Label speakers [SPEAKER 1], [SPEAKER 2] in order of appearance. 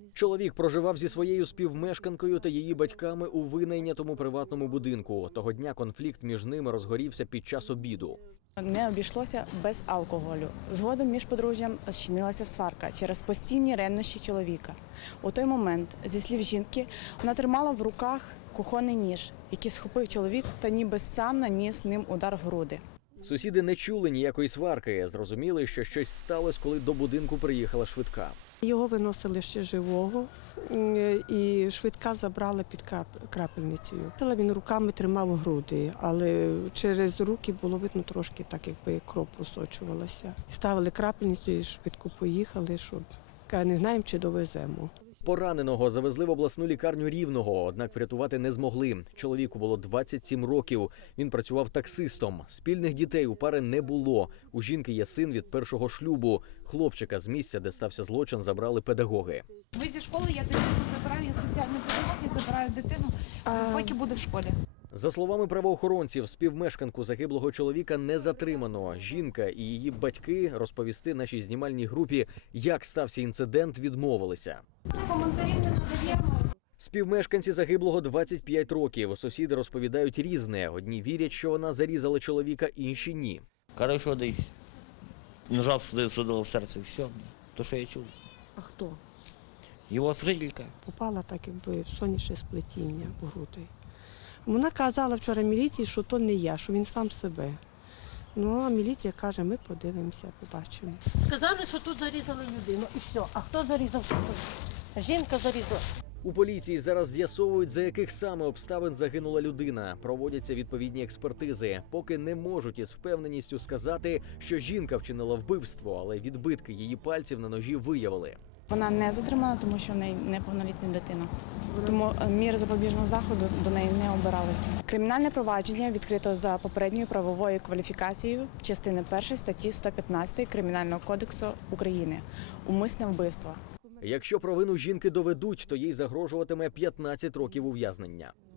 [SPEAKER 1] Чоловік проживав зі своєю співмешканкою та її батьками у винайнятому приватному будинку. Того дня конфлікт між ними розгорівся під час обіду.
[SPEAKER 2] Не обійшлося без алкоголю. Згодом між подружжям зчинилася сварка через постійні ревнощі чоловіка. У той момент, зі слів жінки, вона тримала в руках кухонний ніж, який схопив чоловік та ніби сам наніс ним удар в груди.
[SPEAKER 1] Сусіди не чули ніякої сварки, зрозуміли, що щось сталося, коли до будинку приїхала швидка.
[SPEAKER 3] Його виносили ще живого, і швидка забрала під крапельницею. Він руками тримав груди, але через руки було видно трошки так, якби кров просочувалася. Ставили крапельницю і швидко поїхали, щоб не знаємо, чи довеземо.
[SPEAKER 1] Пораненого завезли в обласну лікарню Рівного, однак врятувати не змогли. Чоловіку було 27 років. Він працював таксистом. Спільних дітей у пари не було. У жінки є син від першого шлюбу. Хлопчика з місця, де стався злочин, забрали педагоги.
[SPEAKER 4] Ви зі школи, я дитину забираю, я соціальний педагог, я забираю дитину, поки буде в школі.
[SPEAKER 1] За словами правоохоронців, співмешканку загиблого чоловіка не затримано. Жінка і її батьки розповісти нашій знімальній групі, як стався інцидент, відмовилися. Співмешканці загиблого 25 років. Сусіди розповідають різне. Одні вірять, що вона зарізала чоловіка, інші – ні.
[SPEAKER 5] Коротше, десь ножа всадила в серце, і все. То, що я чув.
[SPEAKER 3] А хто?
[SPEAKER 5] Його служителька.
[SPEAKER 3] Попала так, якби в сонячне сплетіння в груди. Вона казала вчора міліції, що то не я, що він сам себе. Ну, а міліція каже, ми подивимося, побачимо.
[SPEAKER 6] Сказали, що тут зарізали людину, і все. А хто зарізав? Жінка зарізала.
[SPEAKER 1] У поліції зараз з'ясовують, за яких саме обставин загинула людина. Проводяться відповідні експертизи. Поки не можуть із впевненістю сказати, що жінка вчинила вбивство, але відбитки її пальців на ножі виявили.
[SPEAKER 2] Вона не затримана, тому що в неї неповнолітня дитина. Тому міри запобіжного заходу до неї не обиралися. Кримінальне провадження відкрито за попередньою правовою кваліфікацією частини 1 статті 115 Кримінального кодексу України «Умисне вбивство».
[SPEAKER 1] Якщо провину жінки доведуть, то їй загрожуватиме 15 років ув'язнення.